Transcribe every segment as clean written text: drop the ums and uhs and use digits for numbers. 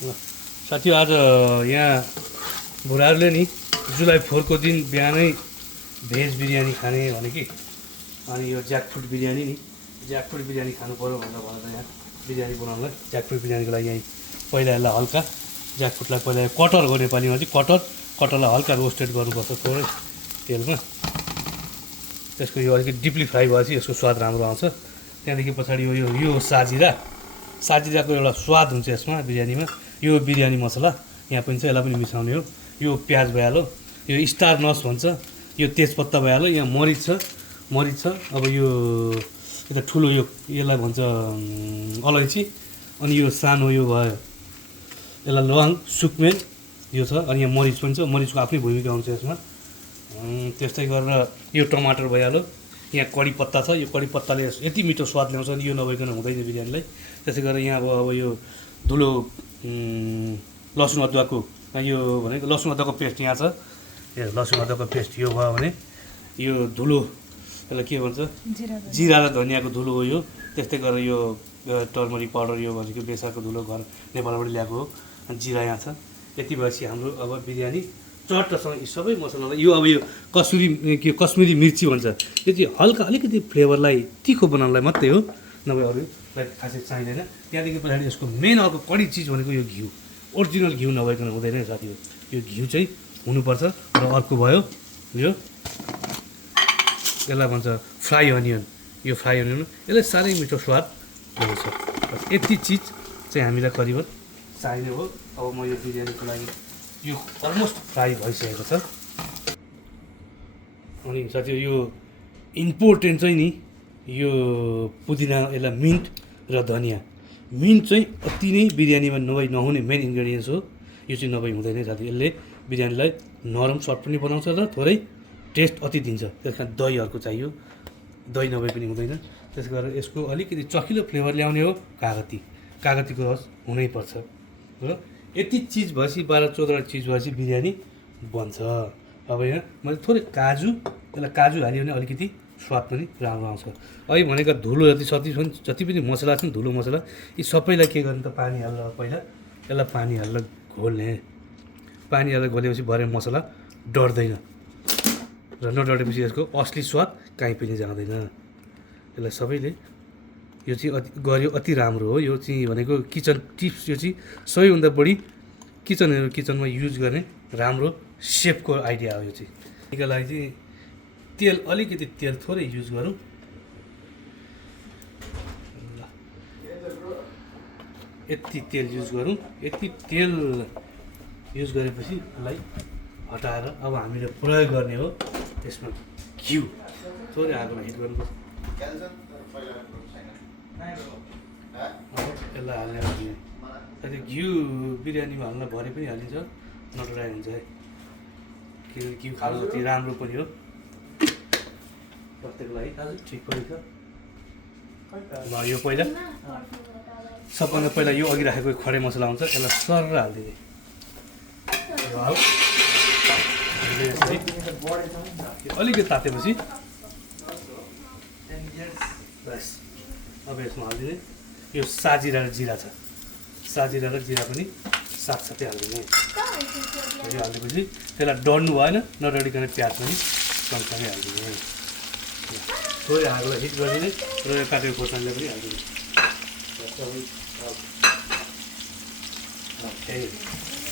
साथी आज यहाँ बुढाहरूले नि जुलाई 4 को दिन बिहानै भेज बिरयानी खाने भने कि अनि यो ज्याकफ्रुट बिरयानी नि ज्याकफ्रुट बिरयानी खानु पऱ्यो भनेर यहाँ बिरयानी बनाउनलाई ज्याकफ्रुट बिरयानीको लागि यहीँ पहिला यसलाई हल्का ज्याकफ्रुटलाई पहिला कटरको नेपालीमा चाहिँ कटरलाई हल्का रोस्टेड गर्नुपर्छ थोरै तेलमा। त्यसको यो अलिकति डिपली फ्राई भएपछि यसको स्वाद राम्रो आउँछ। त्यहाँदेखि पछाडि यो यो साजिराको एउटा स्वाद हुन्छ यसमा बिरयानीमा। यो बिरयानी मसला यहाँ पनि छ, यसलाई पनि मिसाउने हो। यो प्याज भइहाल्यो, यो स्टार नस भन्छ, यो तेजपत्ता भइहाल्यो, यहाँ मरिच छ। अब यो यता ठुलो यसलाई भन्छ अलैँची, अनि यो सानो यो भयो यसलाई ल्वाङ सुकमेन यो छ, अनि यहाँ मरिच पनि छ। मरिचको आफ्नै भूमिका हुन्छ यसमा। त्यस्तै गरेर यो टमाटर भइहाल्यो, यहाँ कडी पत्ता छ। यो कडी पत्ताले यति मिठो स्वाद ल्याउँछ नि यो नभइकन हुँदैन बिरयानीलाई। त्यसै गरेर यहाँ अब यो धुलो लसुन अदुवाको यो भनेको लसुन अदुवाको पेस्ट यहाँ छ। लसुन अदुवाको पेस्ट यो भयो भने यो धुलो यसलाई के भन्छ जिरा र धनियाँको धुलो हो यो। त्यस्तै गरेर यो टर्मरिक पाउडर यो भनेको बेसारको धुलो घर नेपालबाट ल्याएको हो। अनि जिरा यहाँ छ। यति भएपछि हाम्रो अब बिरयानी चट्टसँग यी सबै मसलालाई यो अब यो कश्मिरी मिर्ची भन्छ, यो चाहिँ हल्का अलिकति फ्लेभरलाई तिखो बनाउनलाई मात्रै हो, नभए अरूलाई खासै चाहिँदैन। त्यहाँदेखि पछाडि यसको मेन अर्को कडी चिज भनेको यो घिउ। ओरिजिनल घिउ नभइकन हुँदैन साथीहरू, यो घिउ चाहिँ हुनुपर्छ। र अर्को भयो यो यसलाई भन्छ फ्राई अनियन। यो फ्राई अनियन यसले साह्रै मिठो स्वाद ल्याउँछ। यति चिज चाहिँ हामीलाई करिबन चाहिने हो। अब म यो बिरयानीको लागि यो अलमोस्ट फ्राई भइसकेको छ। अनि साथी यो इम्पोर्टेन्ट चाहिँ नि यो पुदिना, यसलाई मिन्ट र धनियाँ। मिन्ट चाहिँ अति नै बिरयानीमा नहुने मेन इन्ग्रेडियन्ट्स हो। यो चाहिँ नभई हुँदैन साथी। यसले बिरयानीलाई नरम सफ्ट पनि बनाउँछ र थोरै टेस्ट अति दिन्छ। त्यस कारण दहीहरूको चाहियो, दही नभए पनि हुँदैन। त्यस गरेर यसको अलिकति चखिलो फ्लेभर ल्याउने हो कागतीको रस हुनैपर्छ। र यति चिज भएपछि 12-14 चिज भएपछि बिरयानी बन्छ। अब यहाँ मैले थोरै यसलाई काजु हाल्यो भने अलिकति स्वाद पनि राम्रो आउँछ। अहिले भनेका धुलो जति पनि मसला छ नि धुलो मसला, यी सबैलाई के गर्ने त पानी हालेर पहिला यसलाई पानी हालेर घोल्ने। पानी हालेर घोलेपछि भरे मसला डढ्दैन र नडढेपछि यसको असली स्वाद कहीँ पनि जाँदैन। यसलाई सबैले यो चाहिँ गर्यो अति राम्रो हो। यो चाहिँ भनेको किचन टिप्स, यो चाहिँ सबैभन्दा बढी किचनमा युज गर्ने राम्रो सेफको आइडिया हो यो चाहिँ। यसको लागि चाहिँ अलिकति तेल थोरै युज गरौँ। यति तेल युज गरौँ। यति तेल युज गरेपछि यसलाई हटाएर अब हामीले प्रयोग गर्ने हो त्यसमा घिउ। थोरै आगोमा हिट गर्नुपर्छ। यसलाई हाल्ने साथी घिउ बिरयानीमा हाल्न भरे पनि हालिन्छ, नडराइ हुन्छ है। किनकि घिउ खानु अति राम्रो पनि हो स्वास्थ्यको लागि, ठिक पनि छ। यो पहिला सबभन्दा पहिला यो अघि राखेको खडे मसला हुन्छ, यसलाई सर हालिदिने। अलिकति तातेपछि बस अब यसमा हालिदिने यो साजिरा र जिरा छ। साजिरा र जिरा पनि साथसाथै हालिदिने। यो हालेपछि त्यसलाई डढ्नु भएन, नडढिकन प्याज पनि सँगसँगै हालिदिने। थोरै आगोलाई हिट गरिदिने र यो काटेको खोर्सानीलाई पनि हालिदिने।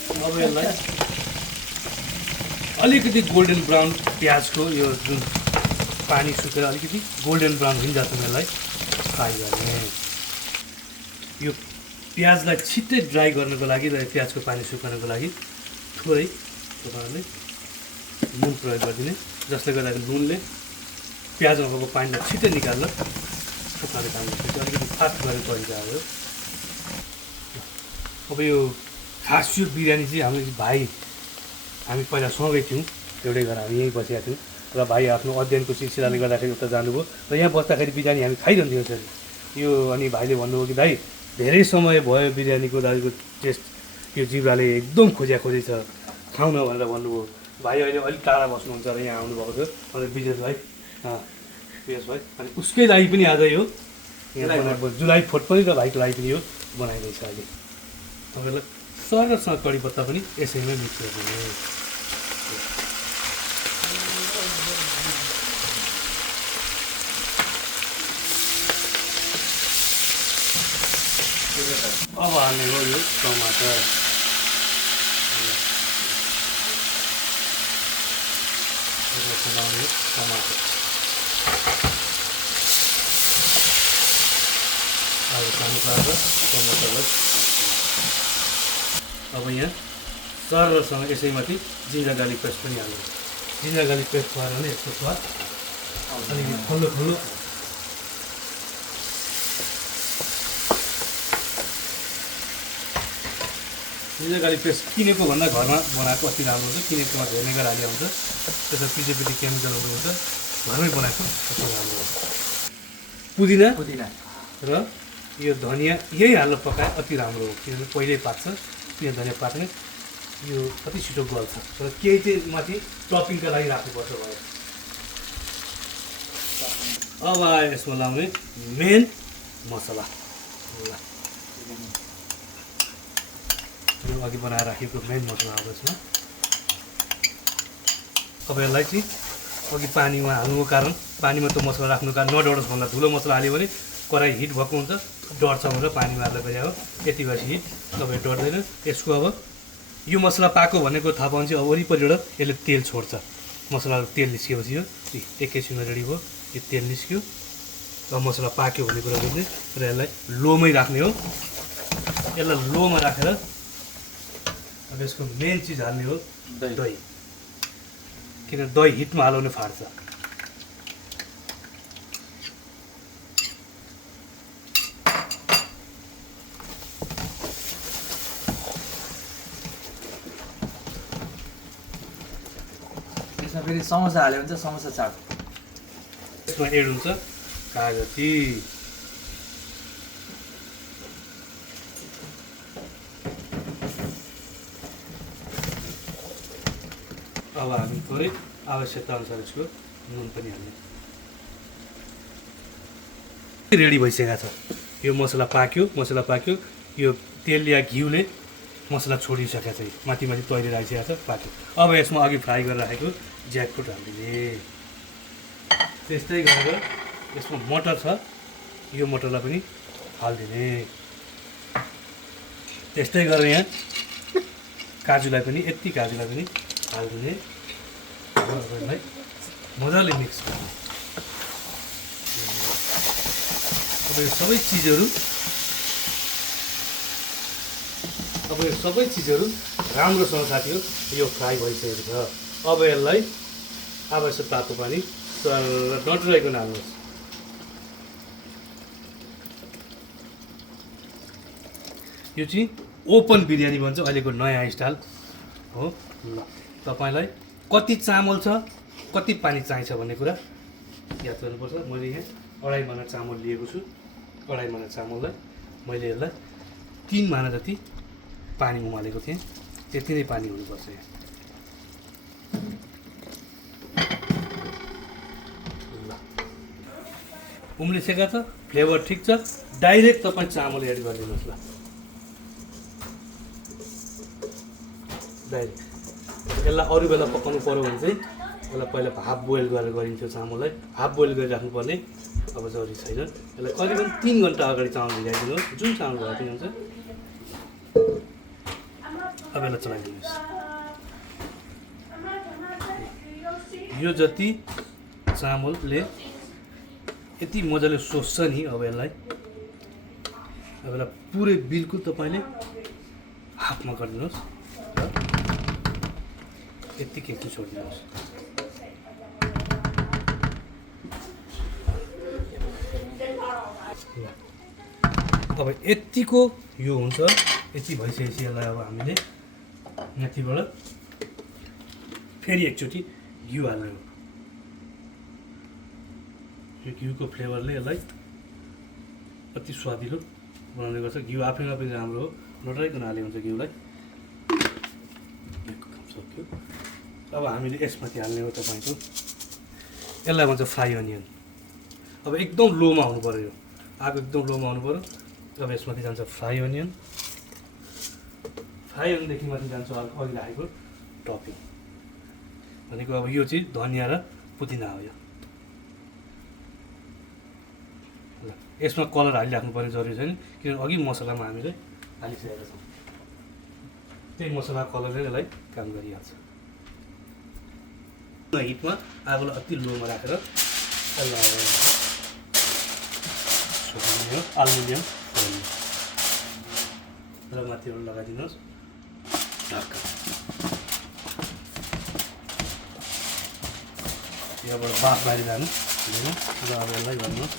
अब यसलाई अलिकति गोल्डन ब्राउन प्याजको यो जुन पानी सुकेर अलिकति गोल्डन ब्राउन हुँजासम्म यसलाई फ्राई गर्ने। यो प्याजलाई छिट्टै ड्राई गर्नको लागि र प्याजको पानी सुकाउनको लागि थोरै तपाईँहरूले नुन प्रयोग गरिदिने, जसले गर्दाखेरि नुनले प्याजमा भएको पानीलाई छिट्टै निकालेर सुकाउने काम गर्छ। अलिकति फास्ट गरेको तरिका हो। अब यो खास यो बिरयानी चाहिँ हामी पहिला सँगै थियौँ, एउटै घर हामी यहीँ बसेका थियौँ र भाइ आफ्नो अध्ययनको सिलसिलाले गर्दाखेरि उता जानुभयो र यहाँ बस्दाखेरि बिरयानी हामी खाइरहन्थ्यौँ सर यो। अनि भाइले भन्नुभयो कि दाइ धेरै समय भयो बिरयानीको दाइको टेस्ट यो जिब्राले एकदम खोजी छ, खाउँ न भनेर भन्नुभयो। भाइ अहिले अलिक टाढा बस्नुहुन्छ र यहाँ आउनुभएको थियो। अनि विजेश भाइ अनि उसकै लागि पनि आज यो यहाँ जुलाई 4 पनि र भाइको लागि पनि यो बनाइँदैछ अहिले। तपाईँलाई सरसँग कडी पत्ता पनि यसैमै मिक्स गरिदिने। अब हाल्ने हो यो टमाटर। बनाउने टमाटर अब सानो पारेर टमाटरलाई अब यहाँ सरसँग यसैमाथि जिन्जर गार्लिक पेस्ट पनि हाल्नु। जिन्जर गार्लिक पेस्ट भएर भने यसको स्वाद अलिकति ठुलो ठुलो जिन्जर गार्लिक पेस्ट किनेको भन्दा घरमा बनाएको अति राम्रो हुन्छ। किनेकोमा भेनेगर हाले हुन्छ, त्यसमा पिछेपिछे केमिकलहरू हुन्छ, घरमै बनाएको अति राम्रो हुन्छ। पुदिना र यो धनियाँ यही हालेर पकाए अति राम्रो हो, किनभने पहिल्यै पाक्छ। किन धनियाँ पाक्ने यो अति छिटो गल्छ, तर केही चाहिँ माथि टपिङका लागि राख्नुपर्छ भयो। अब आयो यसमा लाउने मेन मसला। यो अघि बनाएर राखेको मेन मसला अब यसमा। अब यसलाई चाहिँ अघि पानीमा हाल्नुको कारण, पानीमा त मसला राख्नुको कारण नडरोस् भन्दा ठुलो मसला हाल्यो भने कराई हिट भएको हुन्छ, डढ्छ भनेर पानीमा हाल्दा गयो हो। यति भएपछि हिट तपाईँ डढ्दैन। यसको अब यो मसला पाएको भनेको थाहा पाउँछ अब वरिपरिबाट यसले तेल छोड्छ। मसला तेल निस्किएपछि यो एकैछिनमा रेडी भयो, यो तेल निस्क्यो। अब मसला पाक्यो भन्ने कुरा बुझ्ने र यसलाई लोमै राख्ने हो। यसलाई लोमा राखेर अब यसको मेन चिज हाल्ने हो दही, किन दही हिटमा हाल्यो भने फाट्छ। यसमा फेरि समोसा हाल्यो भने चाहिँ समोसा चाट। यसमा एड हुन्छ कागती। अब हामी थोरै आवश्यकता अनुसार यसको नुन पनि हाल्ने। रेडी भइसकेको छ यो मसला पाक्यो। मसला पाक्यो, यो तेल या घिउले मसला छोडिसकेको छ, माथि माथि तैरी राखिसकेको छ, पाक्यो। अब यसमा अघि फ्राई गरेर राखेको ज्याकफ्रुट हालिदिने। त्यस्तै गरेर यसमा मटर छ, यो मटरलाई पनि हालिदिने। त्यस्तै गरेर यहाँ काजुलाई पनि, यति काजुलाई पनि हालिदिने। यसलाई मजाले मिक्स गर्ने। अब यो सबै चिजहरू राम्रोसँग साथी हो यो फ्राई भइसकेको छ। अब यसलाई आवश्यक तातो पानी डटराइकन हाल्नुहोस्। यो चाहिँ ओपन बिरयानी भन्छ, अहिलेको नयाँ स्टाइल हो। ल तपाईँलाई कति चामल छ, कति पानी चाहिन्छ भन्ने कुरा याद गर्नुपर्छ। मैले यहाँ 2.5 माना चामल लिएको छु। 2.5 माना चामललाई मैले यसलाई 3 माना जति पानी उमालेको थिएँ, त्यति नै पानी हुनुपर्छ। यहाँ ल उम्लिसकेको छ, फ्लेभर ठिक छ। डाइरेक्ट तपाईँ चामल एड गरिदिनुहोस्। ल डाइरेक्ट यसलाई अरू बेला पकाउनु पऱ्यो भने चाहिँ यसलाई पहिला हाफ बोइल गरेर गरिन्थ्यो। चामललाई हाफ बोइल गरिराख्नुपर्ने अब जरुरी छैन। यसलाई करिबन 3 घन्टा अगाडि चामल भिजाइदिनुहोस्, जुन चामल भए पनि हुन्छ। अब यसलाई चलाइदिनुहोस्। यो जति चामलले यति मजाले सोच्छ नि, अब यसलाई पुरै बिल्कुल तपाईँले हाफमा गरिदिनुहोस् र यत्तिकै छोडिदिनुहोस्। अब यतिको यो हुन्छ। यति भइसकेपछि यसलाई अब हामीले माथिबाट फेरि एकचोटि घिउ हाल्ने हो। यो घिउको फ्लेभरले यसलाई अति स्वादिलो बनाउने गर्छ। घिउ आफैमा पनि राम्रो हो, नडराइकन हाले हुन्छ घिउलाई। सक्यो। अब हामीले यसमाथि हाल्ने हो तपाईँको, यसलाई भन्छ फ्राई अनियन। अब एकदम लोमा हुनु पऱ्यो, यो आगो एकदम लोमा हुनु पऱ्यो। अब यसमाथि जान्छ फ्राई अनियन। फ्राई माथि जान्छ अघि राखेको टपिङ भनेको अब यो चाहिँ धनियाँ र पुदिना हो यो ल यसमा कलर हालिराख्नुपर्ने जरुरी छैन किनभने अघि मसलामा हामीले हालिसकेका छौँ त्यही मसला कलरले यसलाई काम गरिहाल्छ हिटमा आगोलाई अति लोमा राखेर अल्मुनियम र माथिबाट लगाइदिनुहोस् ढक्कन यहाँबाट बाफ बाहिर जानु हुँदैन र अब यसलाई गर्नुहोस्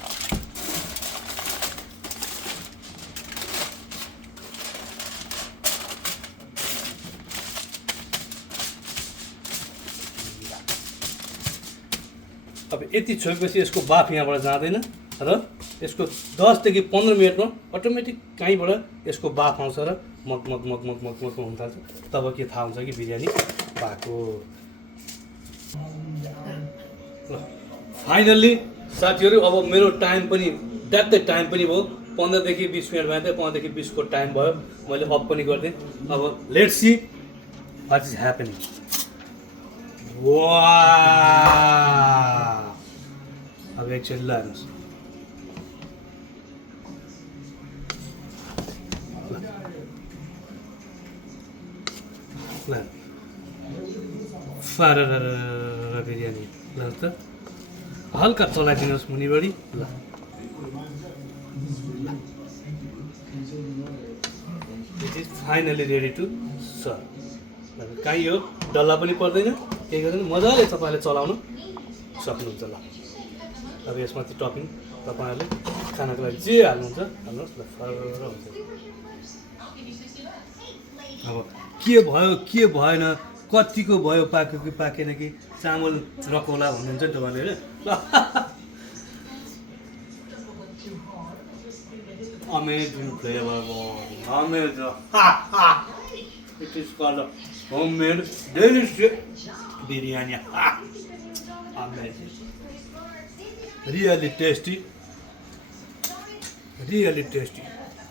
अब यति छोएपछि यसको बाफ यहाँबाट जाँदैन र यसको 10 देखि 15 मिनटमा अटोमेटिक कहीँबाट यसको बाफ आउँछ र मग मग मग मग मग मग हुन थाल्छ तब के थाहा हुन्छ कि बिरयानी पाको फाइनल्ली साथीहरू अब मेरो टाइम पनि ट्याक्कै टाइम पनि भयो 15 देखि 20 मिनट भयो 15 देखि 20 को टाइम भयो मैले अफ पनि गरिदिएँ अब let's see what is happening वाह अब एकचोटि लाग्नुहोस् बिरयानी ल त हल्का चलाइदिनुहोस् मुनिबडी ल it is finally ready to serve कहीँ यो डल्ला पनि पर्दैन केही गर्दैन मजाले तपाईँले चलाउन सक्नुहुन्छ ल अब यसमा चाहिँ टपिङ तपाईँहरूले खानाको लागि जे हाल्नुहुन्छ हाल्नुहोस् ल फर हुन्छ अब के भएन कतिको भयो पाक्यो कि पाकेन कि चामल रकौला भन्नुहुन्छ नि तपाईँले होइन amazing flavour amazing it is called homemade delicious biryani amazing really tasty